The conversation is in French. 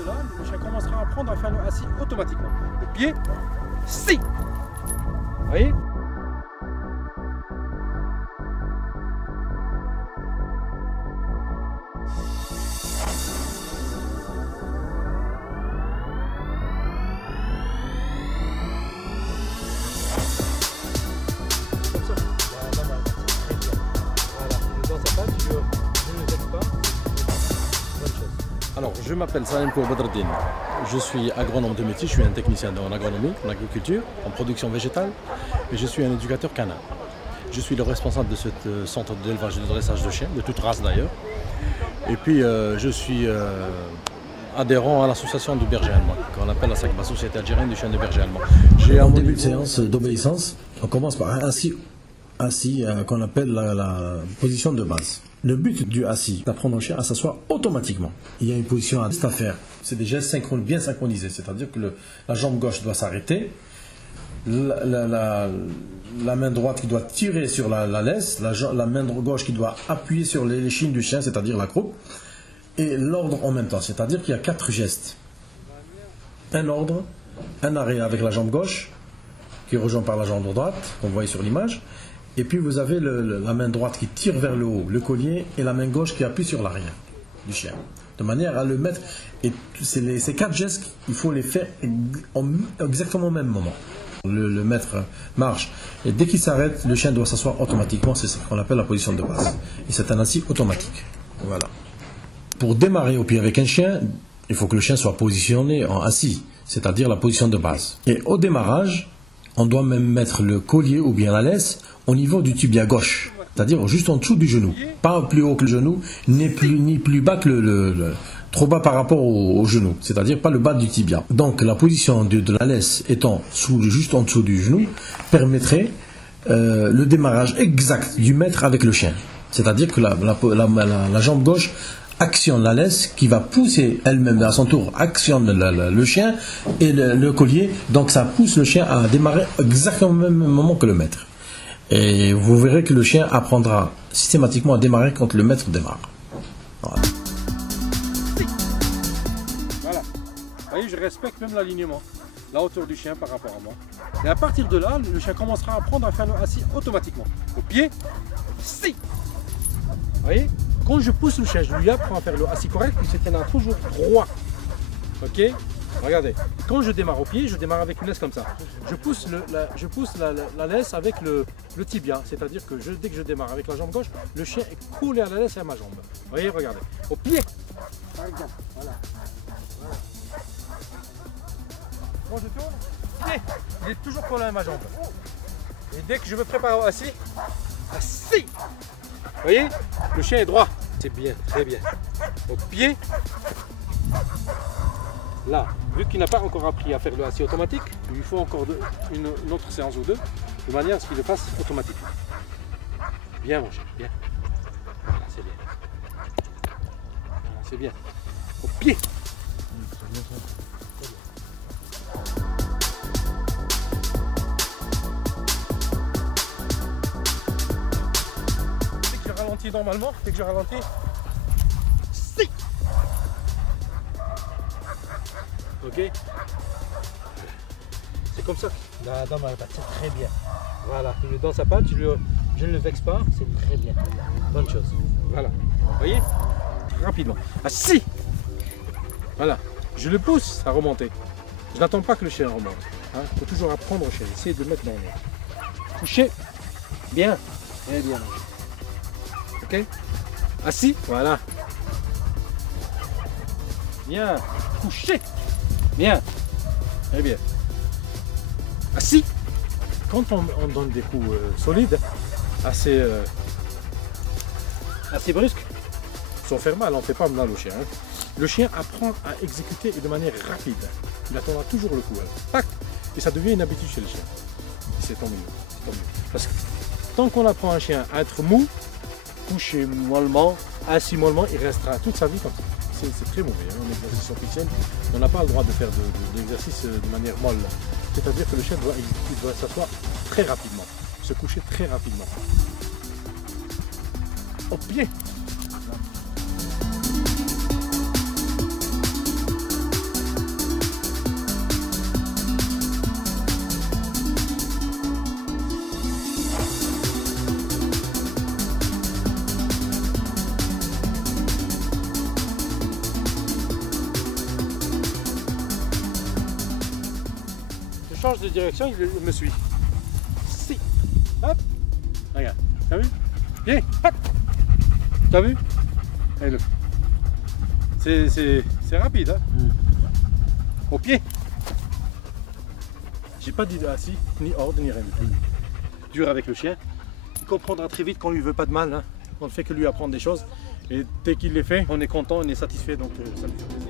de là, le chien commencera à apprendre à faire le assis automatiquement. Au pied, si. Vous voyez? Alors, je m'appelle Salim Badreddine. Je suis agronome de métier, je suis un technicien en agronomie, en agriculture, en production végétale, et je suis un éducateur canin. Je suis le responsable de ce centre d'élevage et de dressage de chiens, de toute race d'ailleurs. Et puis, je suis adhérent à l'association du berger allemand, qu'on appelle la SACBA, Société algérienne du chien de berger allemand. En début de séance d'obéissance, on commence par un assis qu'on appelle la position de base. Le but du assis, c'est d'apprendre au chien à s'asseoir automatiquement. Il y a une position à faire. C'est des gestes bien synchronisés, c'est-à-dire que la jambe gauche doit s'arrêter, la main droite qui doit tirer sur la laisse, la main gauche qui doit appuyer sur l'échine du chien, c'est-à-dire la croupe, et l'ordre en même temps, c'est-à-dire qu'il y a 4 gestes. Un ordre, un arrêt avec la jambe gauche, qui est rejoint par la jambe droite, qu'on voit sur l'image. Et puis vous avez la main droite qui tire vers le haut, le collier, et la main gauche qui appuie sur l'arrière du chien. De manière à le mettre. Et ces 4 gestes, il faut les faire exactement au même moment. Le maître marche, et dès qu'il s'arrête, le chien doit s'asseoir automatiquement. C'est ce qu'on appelle la position de base. Et c'est un assis automatique. Voilà. Pour démarrer au pied avec un chien, il faut que le chien soit positionné en assis, c'est-à-dire la position de base. Et au démarrage, on doit même mettre le collier ou bien la laisse au niveau du tibia gauche, c'est-à-dire juste en dessous du genou. Pas plus haut que le genou, ni plus bas que trop bas par rapport au genou, c'est-à-dire pas le bas du tibia. Donc la position de la laisse étant juste en dessous du genou permettrait le démarrage exact du maître avec le chien. C'est-à-dire que la jambe gauche actionne la laisse qui va pousser elle-même à son tour, actionne le chien et le collier, donc ça pousse le chien à démarrer exactement au même moment que le maître. Et vous verrez que le chien apprendra systématiquement à démarrer quand le maître démarre. Voilà. Voilà. Vous voyez, je respecte même l'alignement, la hauteur du chien par rapport à moi. Et à partir de là, le chien commencera à apprendre à faire le assis automatiquement. Au pied, si. Vous voyez? Quand je pousse le chien, je lui apprends à faire le assis correct, il se tiendra toujours droit. Ok? Regardez. Quand je démarre au pied, je démarre avec une laisse comme ça. Je pousse la laisse avec le tibia, c'est-à-dire que dès que je démarre avec la jambe gauche, le chien est collé à la laisse et à ma jambe. Vous voyez, regardez. Au pied. Par exemple. Voilà. Quand je tourne, pied, il est toujours collé à ma jambe. Et dès que je me prépare au assis, assis. Vous voyez, le chien est droit. C'est bien, très bien. Au pied, là, vu qu'il n'a pas encore appris à faire le assis automatique, il lui faut encore une autre séance ou deux, de manière à ce qu'il le fasse automatiquement. Bien mon chien, bien. Voilà, c'est bien. Voilà, c'est bien. Au pied. Normalement, dès que je ralentis, si. Ok. C'est comme ça. Dans ma patte, c'est très bien. Voilà, dans sa patte, je ne le vexe pas, c'est très bien. Bonne chose. Voilà. Vous voyez? Rapidement. Ah si. Voilà. Je le pousse à remonter. Je n'attends pas que le chien remonte. Il faut toujours apprendre au chien. Essayez de le mettre dans le coucher. Bien. Très bien. Ok. Assis, voilà. Bien. Couché. Bien. Très bien. Assis. Quand on donne des coups solides, assez brusques, sans faire mal, on ne fait pas mal au chien. Hein. Le chien apprend à exécuter de manière rapide. Il attendra toujours le coup. Tac. Et ça devient une habitude chez le chien. C'est tant mieux. Parce que tant qu'on apprend un chien à être mou, couché mollement, assis mollement, il restera toute sa vie comme ça. C'est très mauvais, hein, en exercice officiel. On n'a pas le droit de faire de l'exercice de manière molle. C'est-à-dire que le chien doit s'asseoir très rapidement, se coucher très rapidement. Au pied. change de direction, il me suit. Si. Hop. Regarde. T'as vu? Pied. Hop. T'as vu? Et le... C'est rapide. Hein? Au pied. J'ai pas dit de assis, ni ordre, ni rien du tout. Dur avec le chien. Il comprendra très vite qu'on lui veut pas de mal. Hein. On ne fait que lui apprendre des choses. Et dès qu'il les fait, on est content, on est satisfait. Donc ça lui fait plaisir.